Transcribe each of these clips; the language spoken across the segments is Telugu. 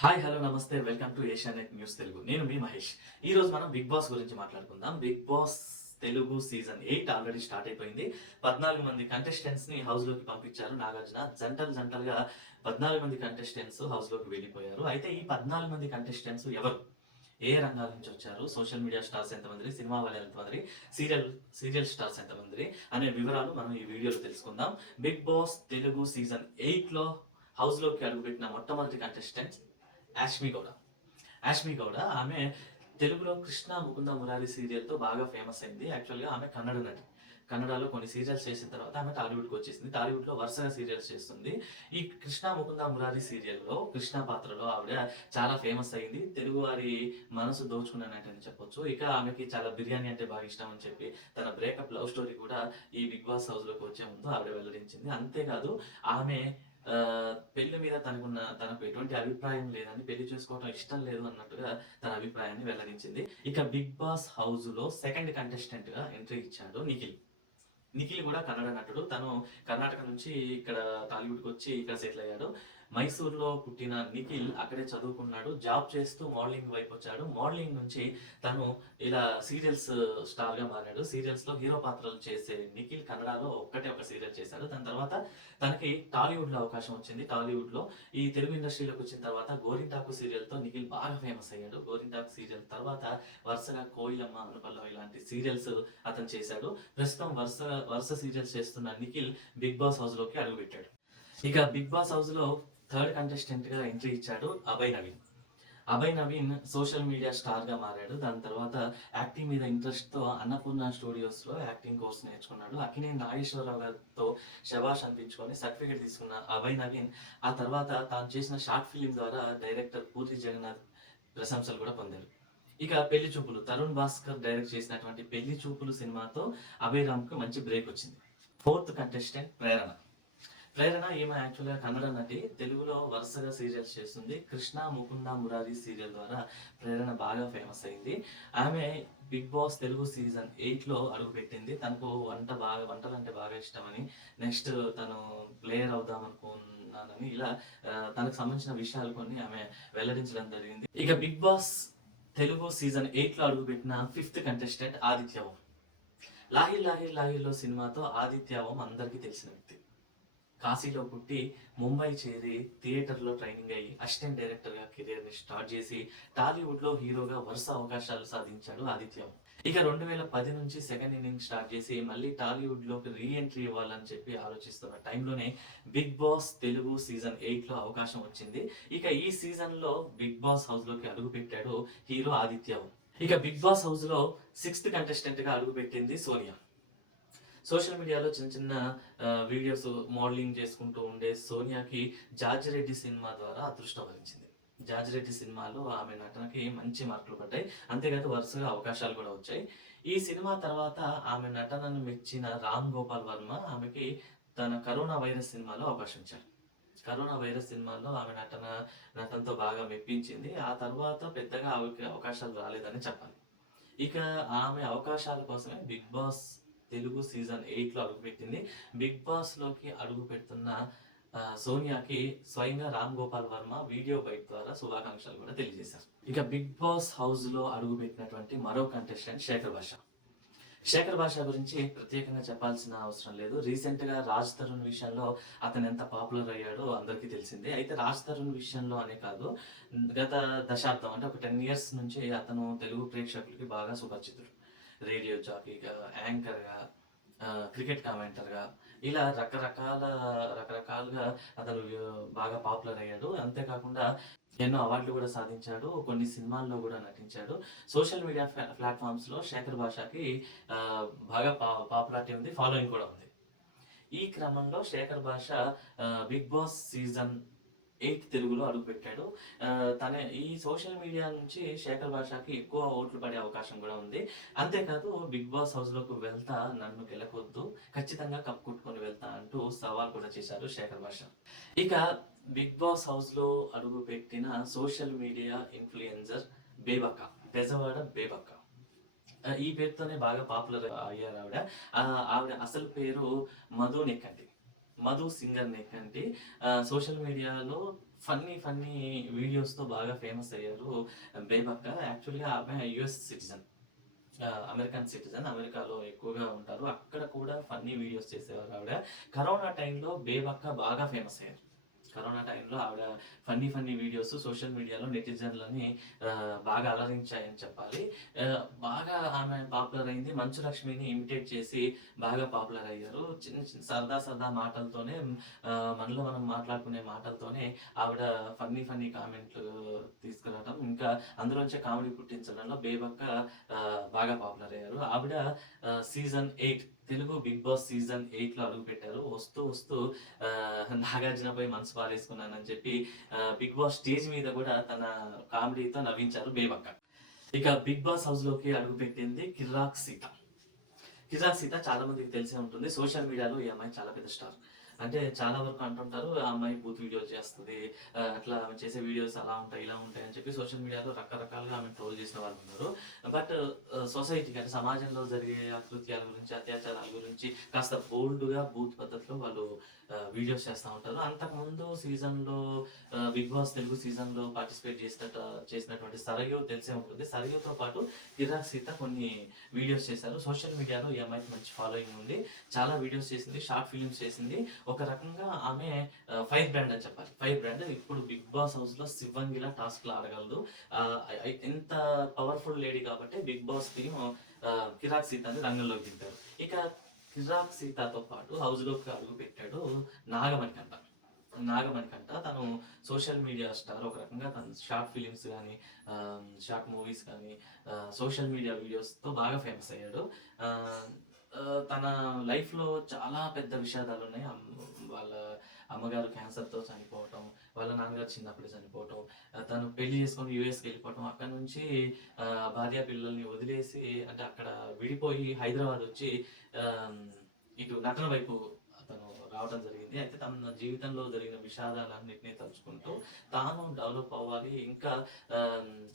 హాయ్ హలో నమస్తే welcome to Asianet news Telugu. నేను మీ మహేష్. ఈ రోజు మనం బిగ్ బాస్ గురించి మాట్లాడుకుందాం. Bigg Boss Telugu season eight already start అయిపోయింది. పద్నాలుగు మంది కంటెస్టెంట్స్ని హౌస్లోకి పంపించారు నాగార్జున. జంటలు జంటలుగా పద్నాలుగు మంది కంటెస్టెంట్స్ హౌస్లోకి వెళ్ళిపోయారు. అయితే ఈ పద్నాలుగు మంది కంటెస్టెంట్స్ ఎవరు? ఏ రంగాల నుంచి వచ్చారు? సోషల్ మీడియా స్టార్స్ ఎంతమంది? సినిమా వాళ్ళు ఎంతమంది? సీరియల్ సీరియల్ స్టార్స్ ఎంతమంది? అనే వివరాలు మనం ఈ వీడియోలో తెలుసుకుందాం. బిగ్ బాస్ తెలుగు సీజన్ ఎయిట్లో హౌస్లోకి అడుగుపెట్టిన మొట్టమొదటి కంటెస్టెంట్స్ యాష్మి గౌడ యాష్మి గౌడ ఆమె తెలుగులో కృష్ణ ముకుంద మురారి సీరియల్తో బాగా ఫేమస్ అయింది. యాక్చువల్గా ఆమె కన్నడ నటి. కన్నడలో కొన్ని సీరియల్స్ చేసిన తర్వాత ఆమె టాలీవుడ్కి వచ్చేసింది. టాలీవుడ్లో వరుసగా సీరియల్స్ చేస్తుంది. ఈ కృష్ణ ముకుంద మురారి సీరియల్లో కృష్ణ పాత్రలో ఆవిడ చాలా ఫేమస్ అయింది. తెలుగు వారి మనసు దోచుకున్నట్టని అని చెప్పొచ్చు. ఇక ఆమెకి చాలా బిర్యానీ అంటే బాగా ఇష్టం అని చెప్పి తన బ్రేకప్ లవ్ స్టోరీ కూడా ఈ బిగ్ బాస్ హౌస్లోకి వచ్చే ముందు ఆవిడ వెల్లడించింది. అంతేకాదు ఆమె పెళ్ళి మీద తనకున్న తనకు ఎటువంటి అభిప్రాయం లేదని పెళ్ళి చేసుకోవడం ఇష్టం లేదు అన్నట్టుగా తన అభిప్రాయాన్ని వెల్లడించింది. ఇక బిగ్ బాస్ హౌస్లో సెకండ్ కంటెస్టెంట్గా ఎంట్రీ ఇచ్చాడు నిఖిల్. నిఖిల్ కూడా కన్నడ నటుడు. తను కర్ణాటక నుంచి ఇక్కడ టాలీవుడ్కి వచ్చి ఇక్కడ సెటిల్ అయ్యాడు. మైసూర్లో పుట్టిన నిఖిల్ అక్కడే చదువుకున్నాడు జాబ్ చేస్తూ మోడలింగ్ వైపు వచ్చాడు. మోడలింగ్ నుంచి తను ఇలా సీరియల్స్ స్టార్గా మారాడు. సీరియల్స్లో హీరో పాత్రలు చేసే నిఖిల్ కన్నడలో ఒక్కటే ఒక సీరియల్ చేశాడు. దాని తర్వాత తనకి టాలీవుడ్లో అవకాశం వచ్చింది. టాలీవుడ్లో ఈ తెలుగు ఇండస్ట్రీలోకి వచ్చిన తర్వాత గోరింటాకు సీరియల్తో నిఖిల్ బాగా ఫేమస్ అయ్యాడు. గోరింటాకు సీరియల్ తర్వాత వరుసగా కోయిలమ్మ అనుపల్లవ ఇలాంటి సీరియల్స్ అతను చేశాడు. ప్రస్తుతం వరుస వరుస సీరియల్స్ చేస్తున్న నిఖిల్ బిగ్ బాస్ హౌస్లోకి అడుగుపెట్టాడు. ఇక బిగ్ బాస్ హౌస్లో థర్డ్ కంటెస్టెంట్గా ఎంట్రీ ఇచ్చాడు అభయ్ నవీన్ అభయ్ నవీన్ సోషల్ మీడియా స్టార్గా మారాడు. దాని తర్వాత యాక్టింగ్ మీద ఇంట్రెస్ట్తో అన్నపూర్ణ స్టూడియోస్లో యాక్టింగ్ కోర్స్ నేర్చుకున్నాడు. అక్కినే నాగేశ్వరరావు గారితో శబాష్ అనిపించుకొని సర్టిఫికేట్ తీసుకున్న అభయ్ నవీన్ ఆ తర్వాత తాను చేసిన షార్ట్ ఫిలిం ద్వారా డైరెక్టర్ పూరి జగన్నాథ్ ప్రశంసలు కూడా పొందారు. ఇక పెళ్ళి చూపులు. తరుణ్ భాస్కర్ డైరెక్ట్ చేసినటువంటి పెళ్ళి చూపులు సినిమాతో అభయ్ రామ్కు మంచి బ్రేక్ వచ్చింది. ఫోర్త్ కంటెస్టెంట్ ప్రేరణ. ప్రేరణ ఈమె యాక్చువల్గా కన్నడ నటి తెలుగులో వరుసగా సీరియల్స్ చేస్తుంది. కృష్ణ ముకుంద మురారి సీరియల్ ద్వారా ప్రేరణ బాగా ఫేమస్ అయింది. ఆమె బిగ్ బాస్ తెలుగు సీజన్ ఎయిట్లో తనకు వంట బాగా వంటలు అంటే బాగా ఇష్టమని. నెక్స్ట్ తను ప్లేయర్ అవుదాం అనుకున్నానని ఇలా తనకు సంబంధించిన విషయాలు కొన్ని ఆమె వెల్లడించడం జరిగింది. ఇక బిగ్ బాస్ తెలుగు సీజన్ ఎయిట్లో అడుగుపెట్టిన ఫిఫ్త్ కంటెస్టెంట్ ఆదిత్య ఓం. లాహిర్ లాహిర్ లాహిర్లో సినిమాతో ఆదిత్య ఓం అందరికీ తెలిసిన వ్యక్తి. కాశీలో పుట్టి ముంబై చేరి థియేటర్లో ట్రైనింగ్ అయ్యి అసిస్టెంట్ డైరెక్టర్గా కెరీర్ని స్టార్ట్ చేసి టాలీవుడ్లో హీరోగా వరుస అవకాశాలు సాధించాడు ఆదిత్యం. ఇక రెండు వేల పది నుంచి సెకండ్ ఇన్నింగ్ స్టార్ట్ చేసి మళ్ళీ టాలీవుడ్లోకి రీ ఎంట్రీ ఇవ్వాలని చెప్పి ఆలోచిస్తున్న టైంలోనే బిగ్ బాస్ తెలుగు సీజన్ ఎయిట్లో అవకాశం వచ్చింది. ఇక ఈ సీజన్లో బిగ్ బాస్ హౌస్లోకి అడుగుపెట్టాడు హీరో ఆదిత్యం. ఇక బిగ్ బాస్ హౌస్లో సిక్స్త్ కంటెస్టెంట్గా అడుగుపెట్టింది సోనియా. సోషల్ మీడియాలో చిన్న చిన్న వీడియోస్ మోడలింగ్ చేసుకుంటూ ఉండే సోనియాకి జార్జిరెడ్డి సినిమా ద్వారా అదృష్టం వరించింది జార్జిరెడ్డి సినిమాలో ఆమె నటనకి మంచి మార్కులు పడ్డాయి. అంతేకాదు వరుసగా అవకాశాలు కూడా వచ్చాయి. ఈ సినిమా తర్వాత ఆమె నటనను మెచ్చిన రామ్ గోపాల్ వర్మ ఆమెకి తన కరోనా వైరస్ సినిమాలో అవకాశం ఇచ్చారు. కరోనా వైరస్ సినిమాలో ఆమె నటన నటనతో బాగా మెప్పించింది. ఆ తర్వాత పెద్దగా ఆమెకి అవకాశాలు రాలేదని చెప్పాలి. ఇక ఆమె అవకాశాల కోసమే బిగ్ బాస్ తెలుగు సీజన్ ఎయిట్లో అడుగుపెట్టింది. బిగ్ బాస్లోకి అడుగు పెడుతున్న సోనియాకి స్వయంగా రామ్ గోపాల్ వర్మ వీడియో బైట్ ద్వారా శుభాకాంక్షలు కూడా తెలియజేశారు. ఇక బిగ్ బాస్ హౌస్లో అడుగు పెట్టినటువంటి మరో కంటెస్టెంట్ శేఖర్ భాష. శేఖర్ భాష గురించి ప్రత్యేకంగా చెప్పాల్సిన అవసరం లేదు. రీసెంట్గా రాజ్ తరుణ్ విషయంలో అతను ఎంత పాపులర్ అయ్యాడో అందరికీ తెలిసిందే. అయితే రాజ్ తరుణ్ విషయంలో అనే కాదు గత దశాబ్దం అంటే ఒక టెన్ ఇయర్స్ నుంచి అతను తెలుగు ప్రేక్షకులకి బాగా సుపరిచితుడు. రేడియో జాకీగా యాంకర్గా క్రికెట్ కామెంటర్గా ఇలా రకరకాల రకరకాలుగా అతను బాగా పాపులర్ అయ్యాడు. అంతేకాకుండా ఎన్నో అవార్డులు కూడా సాధించాడు. కొన్ని సినిమాల్లో కూడా నటించాడు. సోషల్ మీడియా ప్లాట్ఫామ్స్లో శేఖర్ భాషకి బాగా బాగా పాపులారిటీ ఉంది ఫాలోయింగ్ కూడా ఉంది. ఈ క్రమంలో శేఖర్ భాష బిగ్ బాస్ సీజన్ ఎయిత్ తెలుగులో అడుగుపెట్టాడు తన ఈ సోషల్ మీడియా నుంచి శేఖర్ భాషకి ఎక్కువ ఓట్లు పడే అవకాశం కూడా ఉంది. అంతేకాదు బిగ్ బాస్ హౌస్లోకి వెళ్తా నన్ను గెలకొద్దు ఖచ్చితంగా కప్పు కొట్టుకొని వెళ్తా అంటూ సవాల్ కూడా చేశారు శేఖర్ భాష. ఇక బిగ్ బాస్ హౌస్లో అడుగు పెట్టిన social media influencer Bebakka Bezawada Bebakka. ఈ పేరుతోనే బాగా పాపులర్ అయ్యారు ఆవిడ. ఆవిడ అసలు పేరు మధు నెక్కంటి మధు సింగర్ నెక్కంటి సోషల్ మీడియాలో ఫన్నీ ఫన్నీ వీడియోస్తో బాగా ఫేమస్ అయ్యారు బేబక్క. యాక్చువల్గా ఆమె యుఎస్ సిటిజన్ అమెరికన్ సిటిజన్ అమెరికాలో ఎక్కువగా ఉంటారు. అక్కడ కూడా ఫన్నీ వీడియోస్ చేసేవారు ఆవిడ. కరోనా టైంలో బేబక్క బాగా ఫేమస్ అయ్యారు. కరోనా టైంలో ఆవిడ ఫన్నీ ఫన్నీ వీడియోస్ సోషల్ మీడియాలో నెటిజన్లని బాగా అలరించాయని చెప్పాలి. బాగా ఆమె పాపులర్ అయింది. మంచు లక్ష్మిని ఇమిటేట్ చేసి బాగా పాపులర్ అయ్యారు. చిన్న చిన్న సరదా సరదా మాటలతోనే మనలో మనం మాట్లాడుకునే మాటలతోనే ఆవిడ ఫన్నీ ఫన్నీ కామెంట్లు తీసుకురావడం ఇంకా అందులోంచే కామెడీ పుట్టించడంలో బేబక్క బాగా పాపులర్ అయ్యారు. ఆవిడ season eight Telugu Bigg Boss season ఎయిట్లో అడుగు పెట్టారు. వస్తూ వస్తూ ఆ, నాగార్జునపై మనసు పారేసుకున్నానని చెప్పి బిగ్ బాస్ స్టేజ్ మీద కూడా తన కామెడీతో నవ్వించారు బేబక్క. ఇక బిగ్ బాస్ హౌస్లోకి అడుగు పెట్టింది కిర్రాక్ సీత. కిర్రాక్ సీత చాలా మందికి తెలిసే ఉంటుంది. సోషల్ మీడియాలో ఈ అమ్మాయి చాలా పెద్ద స్టార్. అంటే చాలా వరకు అంటుంటారు ఆ అమ్మాయి బూత్ వీడియోస్ చేస్తుంది అట్లా ఆమె చేసే వీడియోస్ అలా ఉంటాయి ఇలా ఉంటాయి అని చెప్పి సోషల్ మీడియాలో రకరకాలుగా ఆమె ట్రోల్ చేసిన వాళ్ళు ఉన్నారు. బట్ సొసైటీ అంటే సమాజంలో జరిగే అకృత్యాల గురించి అత్యాచారాల గురించి కాస్త బోల్డ్గా బూత్ పద్ధతిలో వాళ్ళు వీడియోస్ చేస్తూ ఉంటారు. అంతకుముందు సీజన్లో బిగ్ బాస్ తెలుగు సీజన్లో పార్టిసిపేట్ చేసినట్టు చేసినటువంటి సరయు తెలిసే ఉంటుంది. సరయుతో పాటు కిరాక్ సీత కొన్ని వీడియోస్ చేశారు. సోషల్ మీడియాలో ఈ అమ్మాయికి మంచి ఫాలోయింగ్ ఉంది. చాలా వీడియోస్ చేసింది షార్ట్ ఫిలిమ్స్ చేసింది. ఒక రకంగా ఆమె ఫైర్ బ్రాండ్ అని చెప్పాలి. ఫైర్ బ్రాండ్ ఇప్పుడు బిగ్ బాస్ హౌస్లో శివంగిలా టాస్క్ ఆడగలదు. ఆ, ఇంత పవర్ఫుల్ లేడీ కాబట్టి బిగ్ బాస్ టీమ్ కిరాక్ సీతని రంగంలోకి దింపారు. ఇక కిరాక్ సీతతో పాటు హౌస్ అడుగు పెట్టాడు నాగమణికంట నాగమణికంట తను సోషల్ మీడియా స్టార్ ఒక రకంగా తను షార్ట్ ఫిలిమ్స్ కానీ షార్ట్ మూవీస్ కానీ సోషల్ మీడియా వీడియోస్తో బాగా ఫేమస్ అయ్యాడు. తన లైఫ్లో చాలా పెద్ద విషాదాలు ఉన్నాయి. వాళ్ళ అమ్మగారు క్యాన్సర్తో చనిపోవటం వాళ్ళ నాన్నగారు చిన్నప్పుడు చనిపోవటం తను పెళ్ళి చేసుకొని యూఎస్కి వెళ్ళిపోవటం అక్కడ నుంచి భార్య పిల్లల్ని వదిలేసి అంటే అక్కడ విడిపోయి హైదరాబాద్ వచ్చి ఇటు నటన వైపు అతను రావడం జరిగింది. అయితే తన జీవితంలో జరిగిన విషాదాలన్నింటినీ తలుచుకుంటూ తాను డెవలప్ అవ్వాలి ఇంకా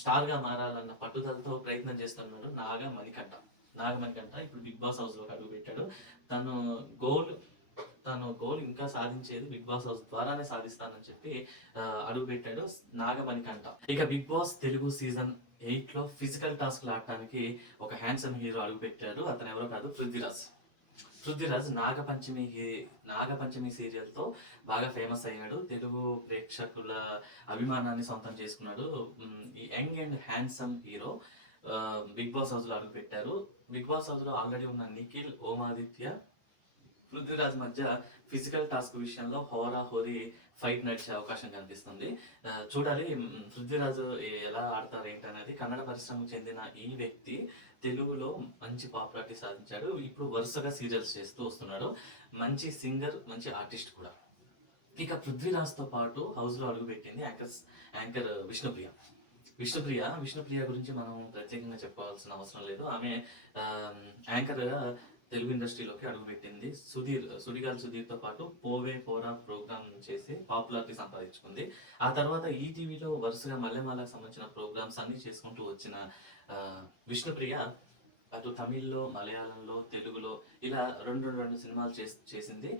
స్టార్గా మారాలన్న పట్టుదలతో ప్రయత్నం చేస్తున్నాడు నాగా మణికంఠ నాగమణికంట ఇప్పుడు బిగ్ బాస్ హౌస్లోకి అడుగు పెట్టాడు. తను గోల్ తను గోల్ ఇంకా సాధించేది బిగ్ బాస్ హౌస్ ద్వారానే సాధిస్తానని చెప్పి అడుగు పెట్టాడు నాగమణికంఠ ఇక బిగ్ బాస్ తెలుగు సీజన్ ఎయిట్లో ఫిజికల్ టాస్క్ ఆడటానికి ఒక హ్యాండ్సమ్ హీరో అడుగు పెట్టాడు. అతను ఎవరో కాదు పృథ్వీరాజ్. పృథ్వీరాజ్ నాగపంచమి హీ- నాగపంచమి సీరియల్తో బాగా ఫేమస్ అయ్యాడు. తెలుగు ప్రేక్షకుల అభిమానాన్ని సొంతం చేసుకున్నాడు. ఈ young and handsome hero. Bigg Boss హౌస్లో అడుగు పెట్టారు. బిగ్ బాస్ హౌస్లో ఆల్రెడీ ఉన్న నిఖిల్ ఓమాదిత్య పృథ్వీరాజ్ మధ్య ఫిజికల్ టాస్క్ విషయంలో హోరా హోరీ ఫైట్ నడిచే అవకాశం కనిపిస్తుంది. చూడాలి పృథ్వీరాజు పృథ్వీరాజ్ ఎలా ఆడతారు ఏంటనేది. కన్నడ పరిశ్రమకు చెందిన ఈ వ్యక్తి తెలుగులో మంచి పాపులారిటీ సాధించాడు. ఇప్పుడు వరుసగా సీరియల్స్ చేస్తూ వస్తున్నాడు. మంచి సింగర్ మంచి ఆర్టిస్ట్ కూడా. ఇక పృథ్వీరాజ్తో పాటు హౌస్లో అడుగుపెట్టింది యాంకర్స్ యాంకర్ విష్ణుప్రియ. విష్ణుప్రియ విష్ణుప్రియ గురించి మనం ప్రత్యేకంగా చెప్పాల్సిన అవసరం లేదు. ఆమె యాంకర్గా తెలుగు ఇండస్ట్రీలోకి అడుగుపెట్టింది. సుధీర్ సుడిగాలి సుధీర్తో పాటు పోవే పోరా ప్రోగ్రామ్ చేసి పాపులారిటీ సంపాదించుకుంది. ఆ తర్వాత ఈటీవీలో వరుసగా మల్లెమాలకు సంబంధించిన ప్రోగ్రామ్స్ అన్ని చేసుకుంటూ వచ్చిన విష్ణుప్రియ అటు తమిళ్ళో మలయాళంలో తెలుగులో ఇలా రెండు రెండు సినిమాలు చేసింది.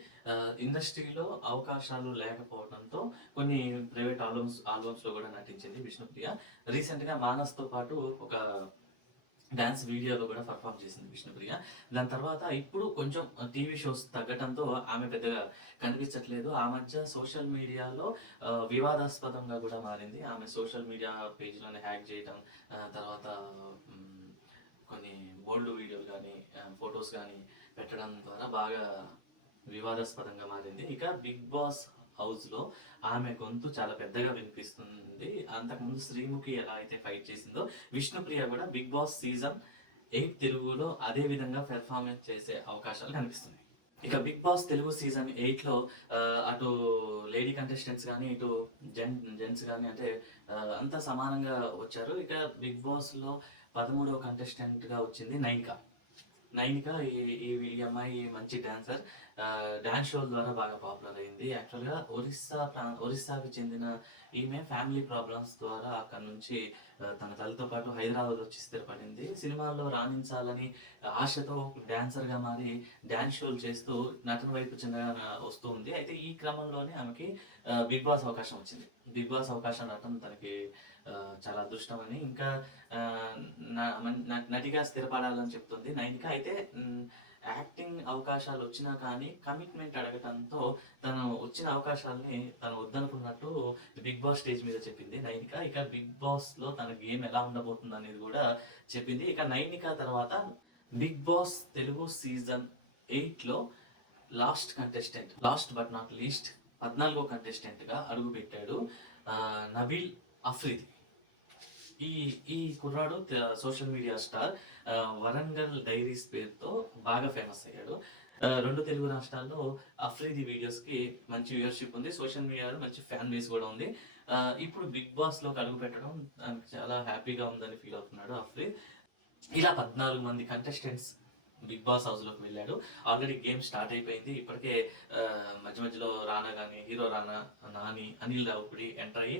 ఇండస్ట్రీలో అవకాశాలు లేకపోవడంతో కొన్ని ప్రైవేట్ ఆల్బమ్స్ ఆల్బమ్స్లో కూడా నటించింది విష్ణుప్రియ. రీసెంట్గా పాటు ఒక డాన్స్ వీడియోలో కూడా పర్ఫామ్ చేసింది విష్ణుప్రియ. దాని తర్వాత ఇప్పుడు కొంచెం టీవీ షోస్ తగ్గటంతో ఆమె పెద్దగా కనిపించట్లేదు. ఆ మధ్య సోషల్ మీడియాలో వివాదాస్పదంగా కూడా మారింది. ఆమె సోషల్ మీడియా పేజ్లోనే హ్యాక్ చేయటం తర్వాత కొన్ని బోల్డ్ వీడియోలు కానీ ఫొటోస్ కానీ పెట్టడం ద్వారా బాగా వివాదాస్పదంగా మారింది. ఇక బిగ్ బాస్ హౌస్లో ఆమె గొంతు చాలా పెద్దగా వినిపిస్తుంది. అంతకుముందు శ్రీముఖి ఎలా అయితే ఫైట్ చేసిందో విష్ణుప్రియ కూడా బిగ్ బాస్ సీజన్ ఎయిట్ తెలుగులో అదే విధంగా పెర్ఫార్మెన్స్ చేసే అవకాశాలు కనిపిస్తున్నాయి. ఇక బిగ్ బాస్ తెలుగు సీజన్ ఎయిట్లో అటు లేడీ కంటెస్టెంట్స్ కానీ ఇటు జెన్ జెంట్స్ కానీ అంటే అంతా సమానంగా వచ్చారు. ఇక బిగ్ బాస్లో పదమూడవ కంటెస్టెంట్గా వచ్చింది నైన్కా. నైనిక ఈ ఈ- అమ్మాయి మంచి డాన్సర్ డాన్స్ షో ద్వారా బాగా పాపులర్ అయింది. యాక్చువల్గా ఒరిస్సా ప్రా ఒరిస్సాకు చెందిన ఈమె ఫ్యామిలీ ప్రాబ్లమ్స్ ద్వారా అక్కడ నుంచి తన తల్లితో పాటు హైదరాబాద్ వచ్చి స్థిరపడింది. సినిమాల్లో రాణించాలని ఆశతో డాన్సర్గా మారి డాన్స్ షోలు చేస్తూ నటన వైపు చిన్నగా వస్తూ ఉంది. అయితే ఈ క్రమంలోనే ఆమెకి బిగ్ బాస్ అవకాశం వచ్చింది. బిగ్ బాస్ అవకాశం రావటం తనకి చాలా అదృష్టం అని ఇంకా ఆ, న- మన్- నటిగా స్థిరపడాలని చెప్తుంది నైనిక అయితే యాక్టింగ్ అవకాశాలు వచ్చినా కానీ కమిట్మెంట్ అడగటంతో తను వచ్చిన అవకాశాలని తను వద్దనుకున్నట్టు బిగ్ బాస్ స్టేజ్ మీద చెప్పింది. నైనిక ఇక బిగ్ బాస్లో తన గేమ్ ఎలా ఉండబోతుంది అనేది కూడా చెప్పింది. ఇక నైనిక తర్వాత బిగ్ బాస్ తెలుగు సీజన్ ఎయిట్లో last contestant last but not least పద్నాలుగో కంటెస్టెంట్గా అడుగు పెట్టాడు నబీల్ అఫ్రీది ఈ ఈ కుర్రాడు social media star Warangal diaries పేరుతో బాగా ఫేమస్ అయ్యాడు. రెండు తెలుగు రాష్ట్రాల్లో అఫ్రీది వీడియోస్కి మంచి వ్యూయర్షిప్ ఉంది. సోషల్ మీడియాలో మంచి ఫ్యాన్ బేస్ కూడా ఉంది. ఇప్పుడు బిగ్ బాస్లోకి అడుగు పెట్టడం చాలా హ్యాపీగా ఉందని ఫీల్ అవుతున్నాడు అఫ్రీద్. ఇలా పద్నాలుగు మంది కంటెస్టెంట్స్ బిగ్ బాస్ హౌస్లోకి వెళ్ళాడు. ఆల్రెడీ గేమ్ స్టార్ట్ అయిపోయింది. ఇప్పటికే మధ్య మధ్యలో రానా కానీ హీరో రానా నాని అనిల్ రావుకుడి ఎంటర్ అయ్యి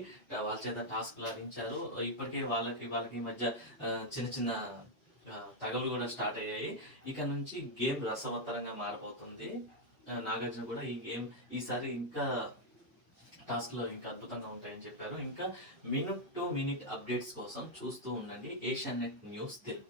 వాళ్ళ చేత టాస్క్లు ఆడించారు. ఇప్పటికే వాళ్ళకి వాళ్ళకి మధ్య చిన్న చిన్న తగలు కూడా స్టార్ట్ అయ్యాయి. ఇక నుంచి గేమ్ రసవత్తరంగా మారిపోతుంది. నాగార్జున కూడా ఈ గేమ్ ఈసారి ఇంకా టాస్క్లో ఇంకా అద్భుతంగా ఉంటాయని చెప్పారు. ఇంకా మినిట్ టు మినిట్ అప్డేట్స్ కోసం చూస్తూ ఉండండి. Asianet news Telugu.